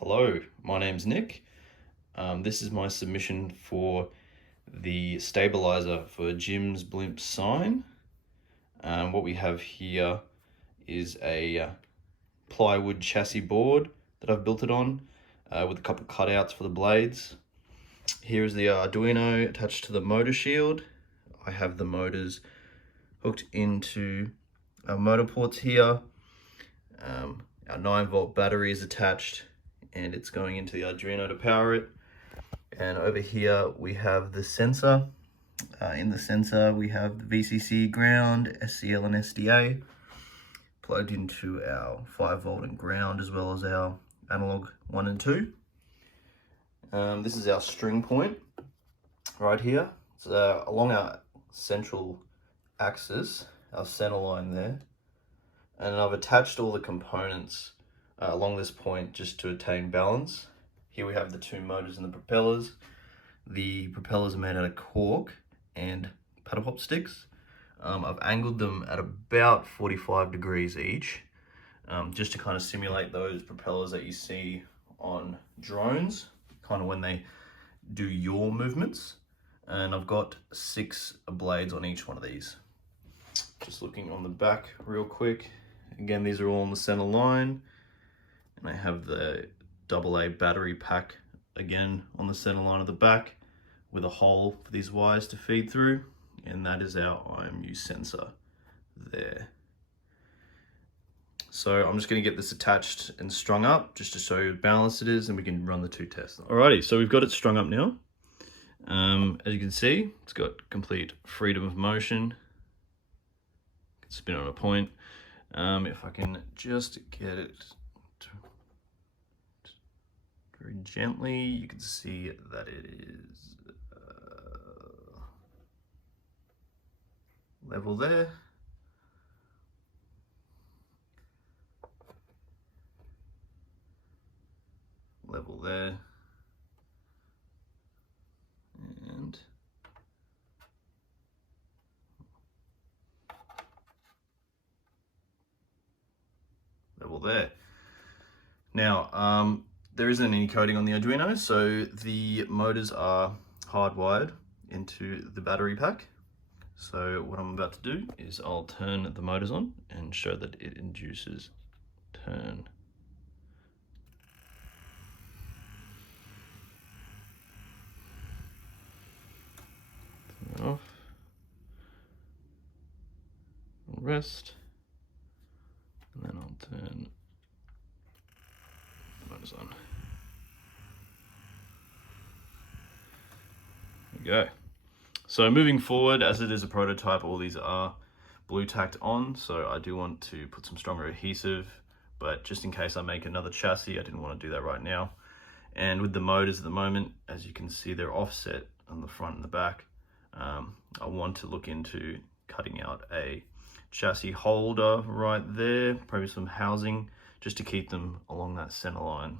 Hello, my name's Nick. This is my submission for the stabilizer for Jim's Blimp sign. What we have here is a plywood chassis board that I've built it on with a couple cutouts for the blades. Here is the Arduino attached to the motor shield. I have the motors hooked into our motor ports here. Our 9-volt battery is attached and it's going into the Arduino to power it. And over here we have the sensor. In the sensor we have the VCC ground, SCL and SDA plugged into our 5-volt and ground, as well as our analog 1 and 2. This is our string point right here. So along our central axis, our center line there, and I've attached all the components along this point just to attain balance. Here we have the two motors and the propellers. The propellers are made out of cork and paddle pop sticks. I've angled them at about 45 degrees each, just to kind of simulate those propellers that you see on drones, kind of when they do yaw movements. And I've got 6 blades on each one of these. Just looking on the back real quick. Again, these are all on the center line. And I have the AA battery pack again on the center line of the back with a hole for these wires to feed through. And that is our IMU sensor there. So I'm just going to get this attached and strung up just to show you how balanced it is, and we can run the 2 tests. Alrighty, so we've got it strung up now. As you can see, it's got complete freedom of motion. Can spin on a point. If I can just get it very gently, you can see that it is level there. Level there. And level there. Now, there isn't any coding on the Arduino, so the motors are hardwired into the battery pack. So what I'm about to do is I'll turn the motors on and show that it induces turn. Turn it off. Rest. And then I'll turn the motors on. There we go. So moving forward, as it is a prototype, all these are blue tacked on, so I do want to put some stronger adhesive, but just in case I make another chassis, I didn't want to do that right now. And with the motors at the moment, as you can see, they're offset on the front and the back. I want to look into cutting out a chassis holder right there, probably some housing, just to keep them along that center line.